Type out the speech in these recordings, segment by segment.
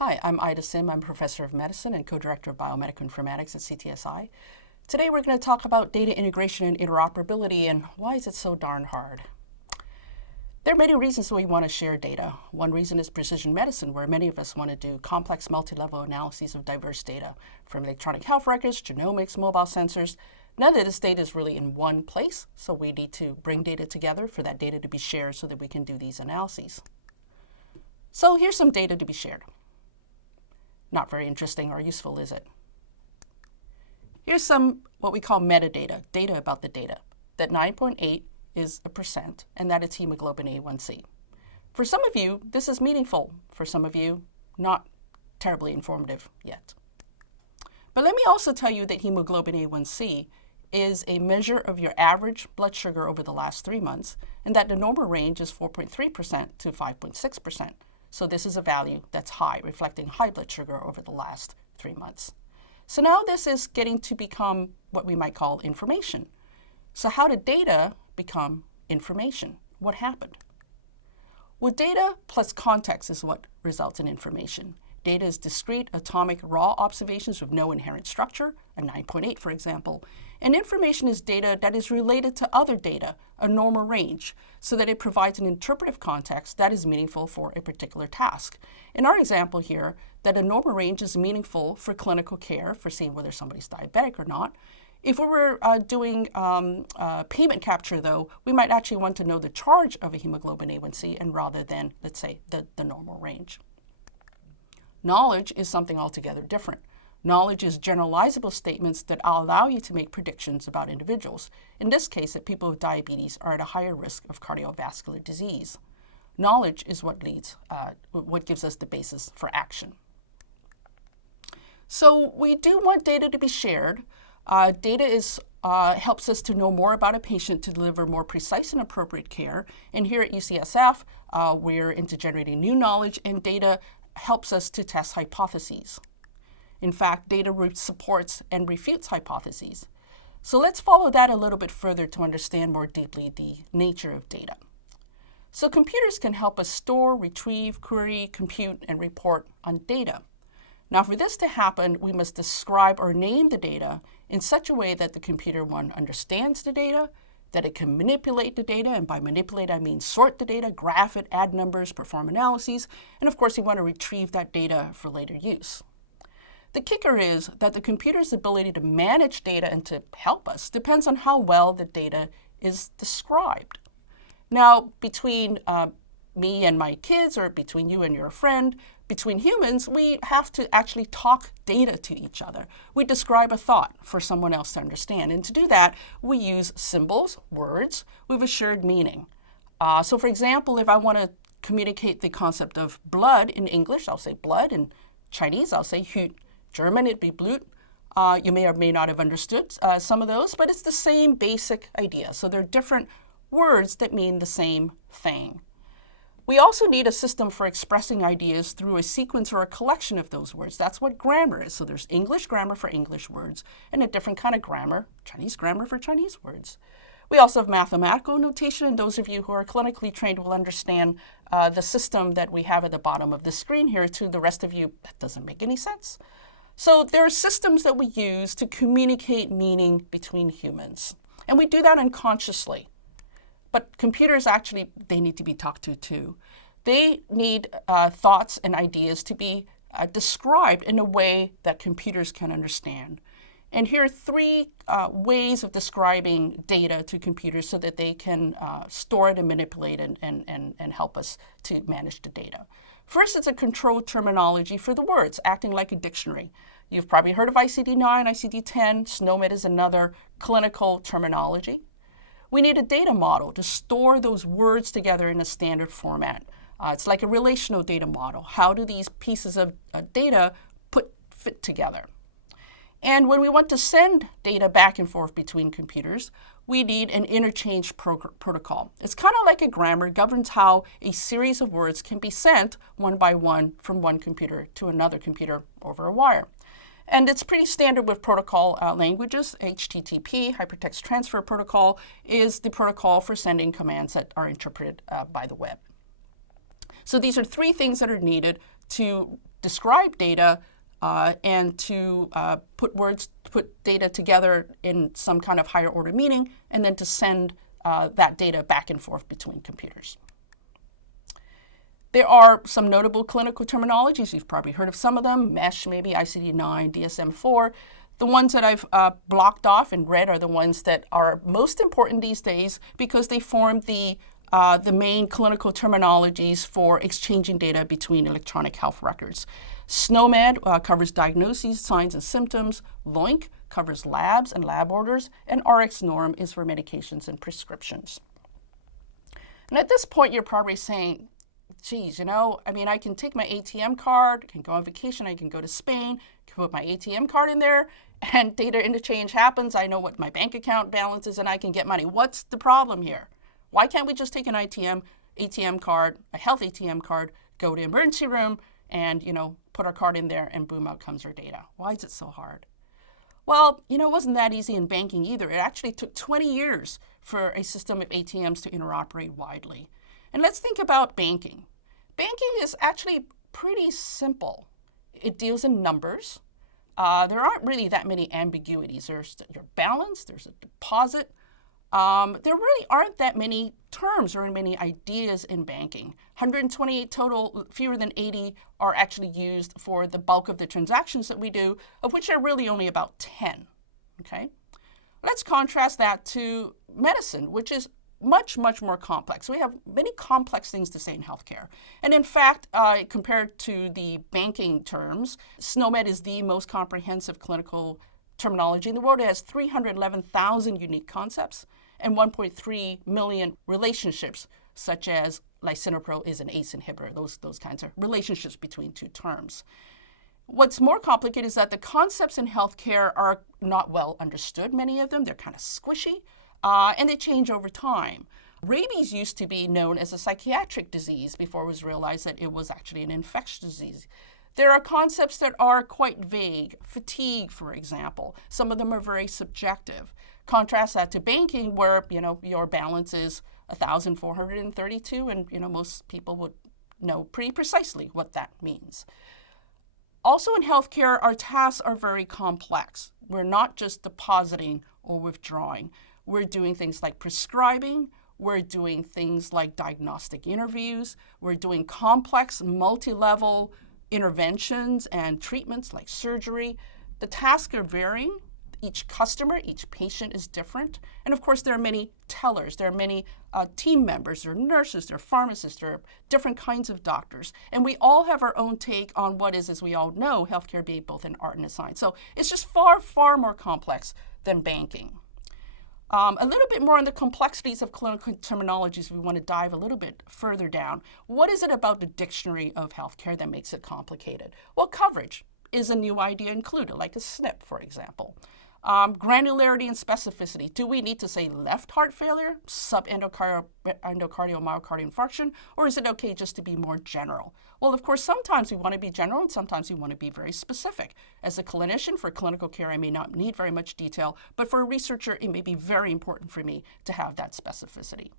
Hi, I'm Ida Sim. I'm Professor of Medicine and Co-Director of Biomedical Informatics at CTSI. Today we're going to talk about data integration and interoperability and why is it so darn hard. There are many reasons why we want to share data. One reason is precision medicine, where many of us want to do complex multi-level analyses of diverse data, from electronic health records, genomics, mobile sensors. None of this data is really in one place, so we need to bring data together for that data to be shared so that we can do these analyses. So here's some data to be shared. Not very interesting or useful, is it? Here's some what we call metadata, data about the data, that 9.8 is a percent and that it's hemoglobin A1C. For some of you, this is meaningful. For some of you, not terribly informative yet. But let me also tell you that hemoglobin A1C is a measure of your average blood sugar over the last 3 months, and that the normal range is 4.3% to 5.6%. So this is a value that's high, reflecting high blood sugar over the last 3 months. So now this is getting to become what we might call information. So how did data become information? What happened? Well, data plus context is what results in information. Data is discrete, atomic, raw observations with no inherent structure, a 9.8 for example. And information is data that is related to other data, a normal range, so that it provides an interpretive context that is meaningful for a particular task. In our example here, that a normal range is meaningful for clinical care, for seeing whether somebody's diabetic or not. If we were doing payment capture, though, we might actually want to know the charge of a hemoglobin A1C and rather than, let's say, the normal range. Knowledge is something altogether different. Knowledge is generalizable statements that allow you to make predictions about individuals. In this case, that people with diabetes are at a higher risk of cardiovascular disease. Knowledge is what gives us the basis for action. So we do want data to be shared. Data helps us to know more about a patient to deliver more precise and appropriate care. And here at UCSF, we're into generating new knowledge, and data helps us to test hypotheses. In fact, data supports and refutes hypotheses. So let's follow that a little bit further to understand more deeply the nature of data. So computers can help us store, retrieve, query, compute, and report on data. Now, for this to happen, we must describe or name the data in such a way that the computer, one, understands the data, that it can manipulate the data, and by manipulate I mean sort the data, graph it, add numbers, perform analyses, and of course you want to retrieve that data for later use. The kicker is that the computer's ability to manage data and to help us depends on how well the data is described. Now, between me and my kids, or between you and your friend, between humans, we have to actually talk data to each other. We describe a thought for someone else to understand. And to do that, we use symbols, words, with a shared meaning. So for example, if I want to communicate the concept of blood in English, I'll say blood. In Chinese, I'll say Hüt. German, it'd be Blut. You may or may not have understood some of those, but it's the same basic idea. So they're different words that mean the same thing. We also need a system for expressing ideas through a sequence or a collection of those words. That's what grammar is. So there's English grammar for English words and a different kind of grammar, Chinese grammar for Chinese words. We also have mathematical notation, and those of you who are clinically trained will understand the system that we have at the bottom of the screen here. To the rest of you, that doesn't make any sense. So there are systems that we use to communicate meaning between humans, and we do that unconsciously. But computers actually, they need to be talked to too. They need thoughts and ideas to be described in a way that computers can understand. And here are 3 ways of describing data to computers so that they can store it and manipulate it and help us to manage the data. First, it's a controlled terminology for the words, acting like a dictionary. You've probably heard of ICD-9, ICD-10. SNOMED is another clinical terminology. We need a data model to store those words together in a standard format. It's like a relational data model. How do these pieces of data fit together? And when we want to send data back and forth between computers, we need an interchange protocol. It's kind of like a grammar, governs how a series of words can be sent one by one from one computer to another computer over a wire. And it's pretty standard with protocol languages. HTTP, Hypertext Transfer Protocol, is the protocol for sending commands that are interpreted by the web. So these are 3 things that are needed to describe data and to put data together in some kind of higher order meaning, and then to send that data back and forth between computers. There are some notable clinical terminologies. You've probably heard of some of them, MESH, maybe ICD-9, DSM-4. The ones that I've blocked off and read are the ones that are most important these days because they form the main clinical terminologies for exchanging data between electronic health records. SNOMED covers diagnoses, signs, and symptoms. LOINC covers labs and lab orders. And RxNorm is for medications and prescriptions. And at this point, you're probably saying, geez, I can take my ATM card, I can go on vacation, I can go to Spain, can put my ATM card in there, and data interchange happens. I know what my bank account balance is, and I can get money. What's the problem here? Why can't we just take an ATM card, a health ATM card, go to the emergency room, and put our card in there, and boom, out comes our data? Why is it so hard? Well, it wasn't that easy in banking either. It actually took 20 years for a system of ATMs to interoperate widely. And let's think about banking. Banking is actually pretty simple. It deals in numbers. There aren't really that many ambiguities. There's your balance, there's a deposit. There really aren't that many terms or many ideas in banking. 128 total, fewer than 80 are actually used for the bulk of the transactions that we do, of which are really only about 10. Okay? Let's contrast that to medicine, which is much, much more complex. We have many complex things to say in healthcare. And in fact, compared to the banking terms, SNOMED is the most comprehensive clinical terminology in the world. It has 311,000 unique concepts and 1.3 million relationships, such as lisinopril is an ACE inhibitor, those kinds of relationships between two terms. What's more complicated is that the concepts in healthcare are not well understood, many of them. They're kind of squishy. And they change over time. Rabies used to be known as a psychiatric disease before it was realized that it was actually an infectious disease. There are concepts that are quite vague. Fatigue, for example. Some of them are very subjective. Contrast that to banking, where your balance is 1,432, and most people would know pretty precisely what that means. Also in healthcare, our tasks are very complex. We're not just depositing or withdrawing. We're doing things like prescribing. We're doing things like diagnostic interviews. We're doing complex, multi-level interventions and treatments like surgery. The tasks are varying. Each customer, each patient is different. And of course, there are many tellers. There are many team members. There are nurses. There are pharmacists. There are different kinds of doctors. And we all have our own take on what is, as we all know, healthcare being both an art and a science. So it's just far, far more complex than banking. A little bit more on the complexities of clinical terminologies. We want to dive a little bit further down. What is it about the dictionary of healthcare that makes it complicated? Well, coverage is a new idea included, like a SNP, for example. Granularity and specificity. Do we need to say left heart failure, subendocardial myocardial infarction, or is it okay just to be more general? Well, of course, sometimes we want to be general and sometimes we want to be very specific. As a clinician, for clinical care, I may not need very much detail, but for a researcher, it may be very important for me to have that specificity.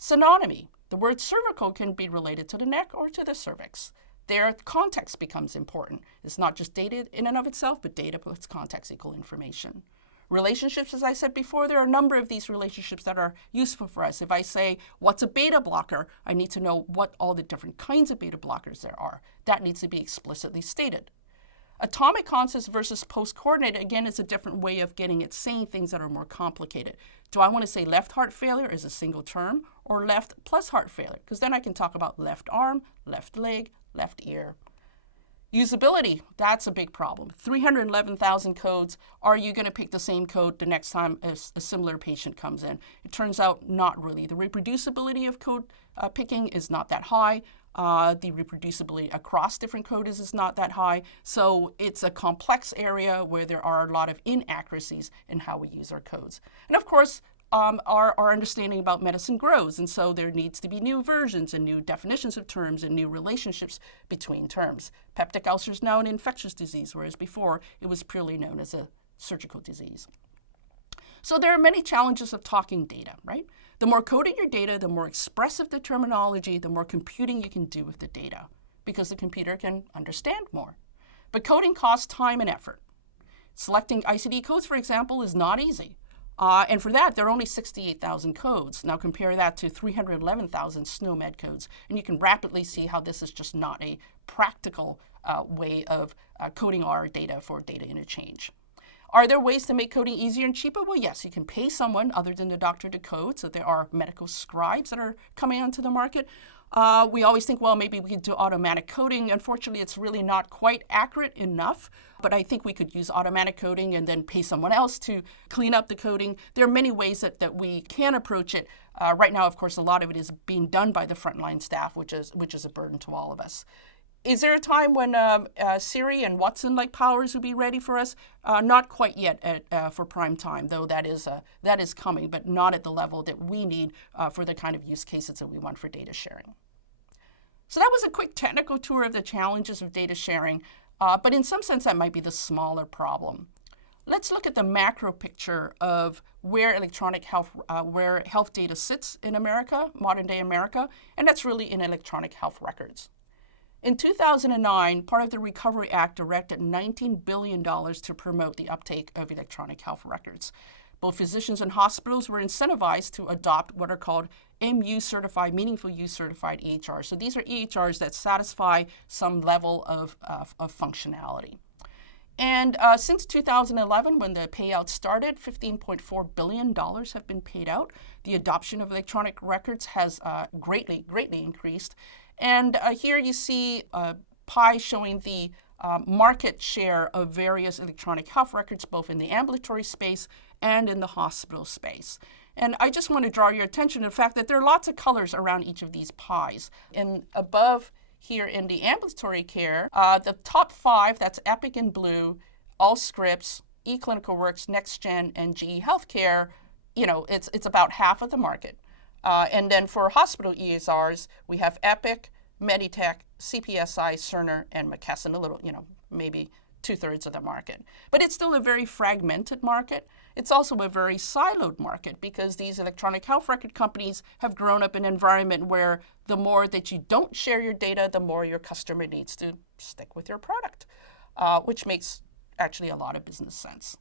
Synonymy. The word cervical can be related to the neck or to the cervix. Their context becomes important. It's not just data in and of itself, but data plus context equal information. Relationships, as I said before, there are a number of these relationships that are useful for us. If I say, what's a beta blocker? I need to know what all the different kinds of beta blockers there are. That needs to be explicitly stated. Atomic concepts versus post-coordinate, again, is a different way of getting at saying things that are more complicated. Do I want to say left heart failure is a single term, or left plus heart failure? Because then I can talk about left arm, left leg, left ear. Usability, that's a big problem. 311,000 codes. Are you going to pick the same code the next time a similar patient comes in? It turns out not really. The reproducibility of code picking is not that high. The reproducibility across different codes is not that high. So it's a complex area where there are a lot of inaccuracies in how we use our codes. And of course, our understanding about medicine grows, and so there needs to be new versions and new definitions of terms and new relationships between terms. Peptic ulcer is now an infectious disease, whereas before it was purely known as a surgical disease. So there are many challenges of talking data, right? The more coded your data, the more expressive the terminology, the more computing you can do with the data. because the computer can understand more. But coding costs time and effort. Selecting ICD codes, for example, is not easy. And for that, there are only 68,000 codes. Now compare that to 311,000 SNOMED codes, and you can rapidly see how this is just not a practical way of coding our data for data interchange. Are there ways to make coding easier and cheaper? Well, yes, you can pay someone other than the doctor to code. So there are medical scribes that are coming onto the market. We always think, well, maybe we could do automatic coding. Unfortunately, it's really not quite accurate enough. But I think we could use automatic coding and then pay someone else to clean up the coding. There are many ways that we can approach it. Right now, of course, a lot of it is being done by the frontline staff, which is a burden to all of us. Is there a time when Siri and Watson-like powers would be ready for us? Not quite yet for prime time, though that is coming, but not at the level that we need for the kind of use cases that we want for data sharing. So that was a quick technical tour of the challenges of data sharing, but in some sense that might be the smaller problem. Let's look at the macro picture of where electronic health, where health data sits in America, modern day America, and that's really in electronic health records. In 2009, part of the Recovery Act directed $19 billion to promote the uptake of electronic health records. Both physicians and hospitals were incentivized to adopt what are called MU certified, meaningful use certified EHRs. So these are EHRs that satisfy some level of functionality. And since 2011, when the payout started, $15.4 billion have been paid out. The adoption of electronic records has greatly increased. And here you see a pie showing the market share of various electronic health records, both in the ambulatory space and in the hospital space. And I just want to draw your attention to the fact that there are lots of colors around each of these pies. And above here in the ambulatory care, the top 5, that's Epic in blue, Allscripts, eClinicalWorks, NextGen, and GE Healthcare, it's about half of the market. And then for hospital EHRs, we have Epic, Meditech, CPSI, Cerner, and McKesson, a little, maybe 2/3 of the market. But it's still a very fragmented market. It's also a very siloed market because these electronic health record companies have grown up in an environment where the more that you don't share your data, the more your customer needs to stick with your product, which makes actually a lot of business sense.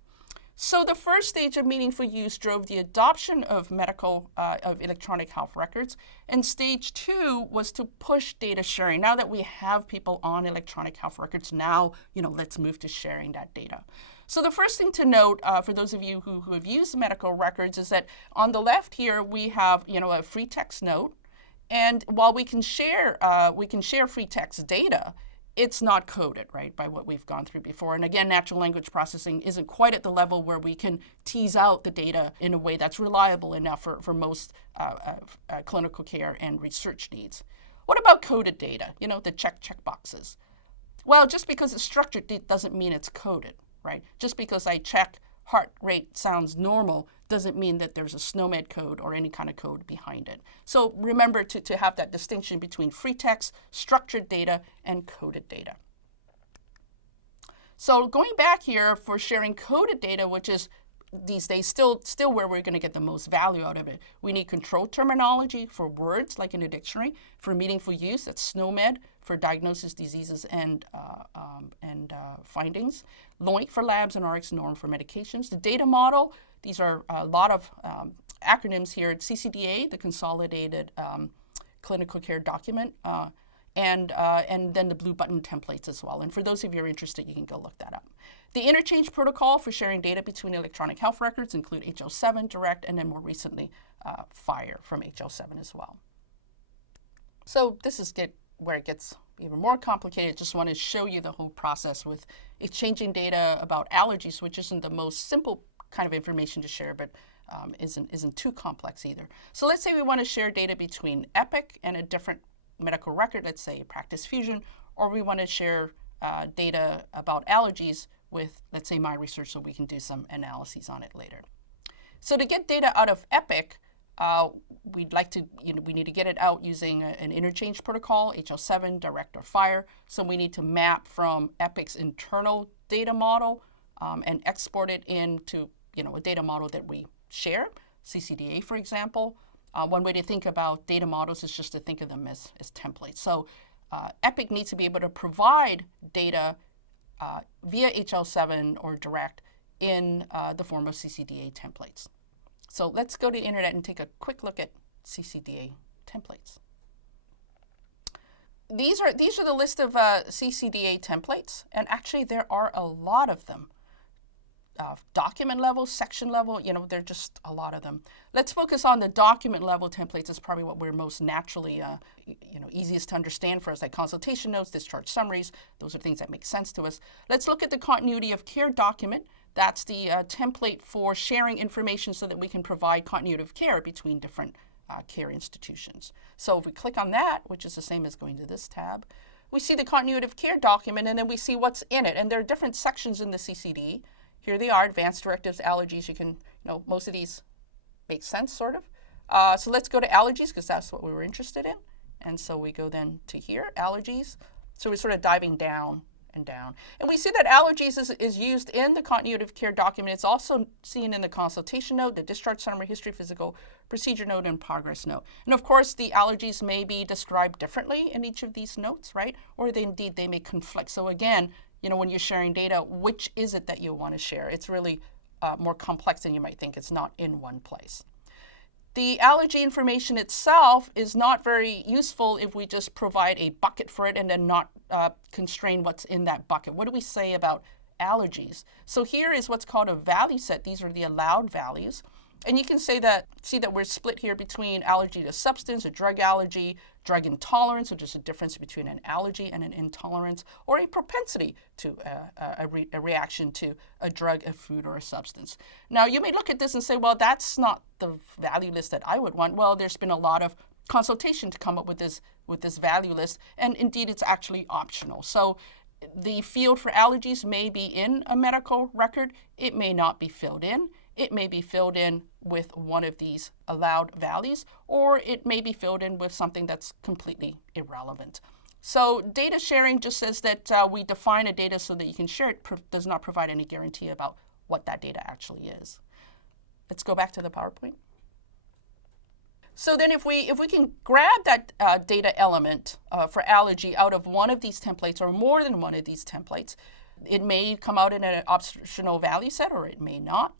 So the first stage of meaningful use drove the adoption of of electronic health records, and stage 2 was to push data sharing. Now that we have people on electronic health records, now let's move to sharing that data. So the first thing to note for those of you who have used medical records is that on the left here we have a free text note, and while we can share free text data, it's not coded, right, by what we've gone through before. And again, natural language processing isn't quite at the level where we can tease out the data in a way that's reliable enough for most clinical care and research needs. What about coded data, the check boxes? Well, just because it's structured doesn't mean it's coded, right? Just because I check heart rate sounds normal doesn't mean that there's a SNOMED code or any kind of code behind it. So remember to have that distinction between free text, structured data, and coded data. So going back here for sharing coded data, which is these days still where we're going to get the most value out of it, we need controlled terminology for words like in a dictionary. For meaningful use, that's SNOMED for diagnosis, diseases, and findings. LOINC for labs and RX norm for medications. The data model, these are a lot of acronyms here. CCDA, the Consolidated Clinical Care Document, and then the blue button templates as well. And for those of you who are interested, you can go look that up. The interchange protocol for sharing data between electronic health records include HL7, Direct, and then more recently, FHIR from HL7 as well. So this is where it gets even more complicated. Just want to show you the whole process with exchanging data about allergies, which isn't the most simple kind of information to share, but isn't too complex either. So let's say we want to share data between Epic and a different medical record, let's say Practice Fusion, or we want to share data about allergies with, let's say, my research, so we can do some analyses on it later. So to get data out of Epic, we'd like to, we need to get it out using an interchange protocol, HL7, Direct, or FHIR. So we need to map from Epic's internal data model and export it into, a data model that we share, CCDA, for example. One way to think about data models is just to think of them as templates. So Epic needs to be able to provide data via HL7 or direct in the form of CCDA templates. So let's go to the internet and take a quick look at CCDA templates. These are the list of CCDA templates, and actually there are a lot of them. Document level, section level, there are just a lot of them. Let's focus on the document level templates. It's probably what we're most naturally, easiest to understand for us, like consultation notes, discharge summaries. Those are things that make sense to us. Let's look at the continuity of care document. That's the template for sharing information so that we can provide continuity of care between different care institutions. So if we click on that, which is the same as going to this tab, we see the continuity of care document, and then we see what's in it. And there are different sections in the CCD. Here they are, advanced directives, allergies. You can, most of these make sense, sort of. So let's go to allergies, because that's what we were interested in. And so we go then to here, allergies. So we're sort of diving down and down. And we see that allergies is used in the continuity of care document. It's also seen in the consultation note, the discharge summary, history, physical, procedure note, and progress note. And of course, the allergies may be described differently in each of these notes, right? Or indeed, they may conflict. So again, when you're sharing data, which is it that you want to share? It's really more complex than you might think. It's not in one place. The allergy information itself is not very useful if we just provide a bucket for it and then not constrain what's in that bucket. What do we say about allergies? So here is what's called a value set. These are the allowed values. And you can see that we're split here between allergy to substance, a drug allergy, drug intolerance, which is a difference between an allergy and an intolerance, or a propensity to a reaction to a drug, a food, or a substance. Now, you may look at this and say, well, that's not the value list that I would want. Well, there's been a lot of consultation to come up with this value list, and indeed, it's actually optional. So the field for allergies may be in a medical record. It may not be filled in. It may be filled in with one of these allowed values, or it may be filled in with something that's completely irrelevant. So data sharing just says that we define a data so that you can share it, does not provide any guarantee about what that data actually is. Let's go back to the PowerPoint. So then if we can grab that data element for allergy out of one of these templates or more than one of these templates, it may come out in an optional value set, or it may not.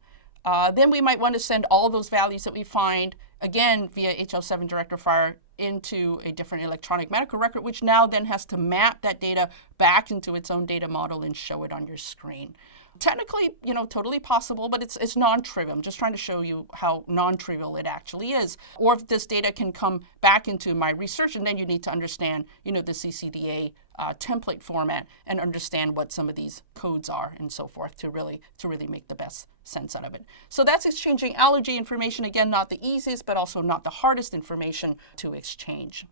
Then we might want to send all those values that we find, again, via HL7 direct or fire into a different electronic medical record, which now then has to map that data back into its own data model and show it on your screen. Technically, totally possible, but it's non-trivial. I'm just trying to show you how non-trivial it actually is. Or if this data can come back into my research, and then you need to understand, the CCDA template format and understand what some of these codes are and so forth to really make the best sense out of it. So that's exchanging allergy information. Again, not the easiest, but also not the hardest information to exchange.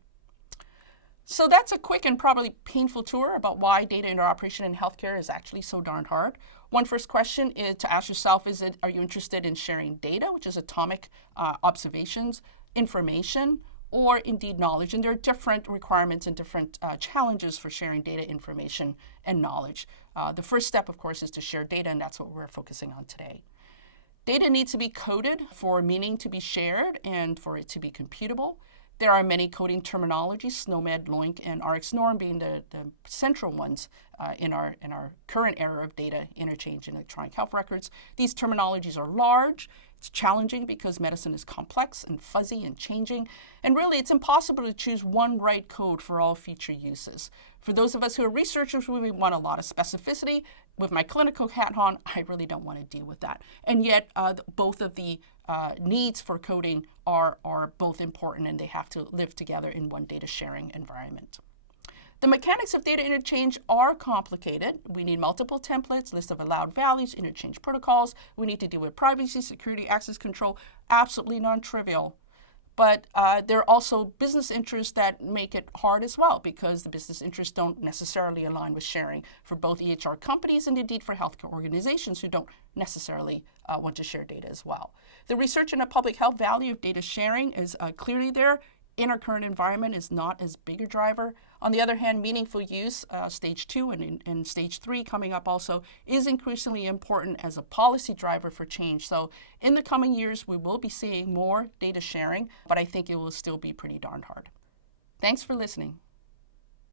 So that's a quick and probably painful tour about why data interoperation in healthcare is actually so darn hard. One first question is to ask yourself, are you interested in sharing data, which is atomic observations, information, or indeed knowledge? And there are different requirements and different challenges for sharing data, information, and knowledge. The first step, of course, is to share data, and that's what we're focusing on today. Data needs to be coded for meaning to be shared and for it to be computable. There are many coding terminologies, SNOMED, LOINC, and RxNorm being the central ones in our current era of data interchange in electronic health records. These terminologies are large. It's challenging because medicine is complex and fuzzy and changing. And really, it's impossible to choose one right code for all future uses. For those of us who are researchers, we want a lot of specificity. With my clinical hat on, I really don't want to deal with that. And yet, both of the needs for coding are both important, and they have to live together in one data sharing environment. The mechanics of data interchange are complicated. We need multiple templates, list of allowed values, interchange protocols. We need to deal with privacy, security, access control, absolutely non-trivial. But there are also business interests that make it hard as well, because the business interests don't necessarily align with sharing for both EHR companies and indeed for healthcare organizations who don't necessarily want to share data as well. The research and the public health value of data sharing is clearly there. In our current environment is not as big a driver. On the other hand, meaningful use, stage 2 and stage 3 coming up also, is increasingly important as a policy driver for change. So in the coming years, we will be seeing more data sharing, but I think it will still be pretty darn hard. Thanks for listening.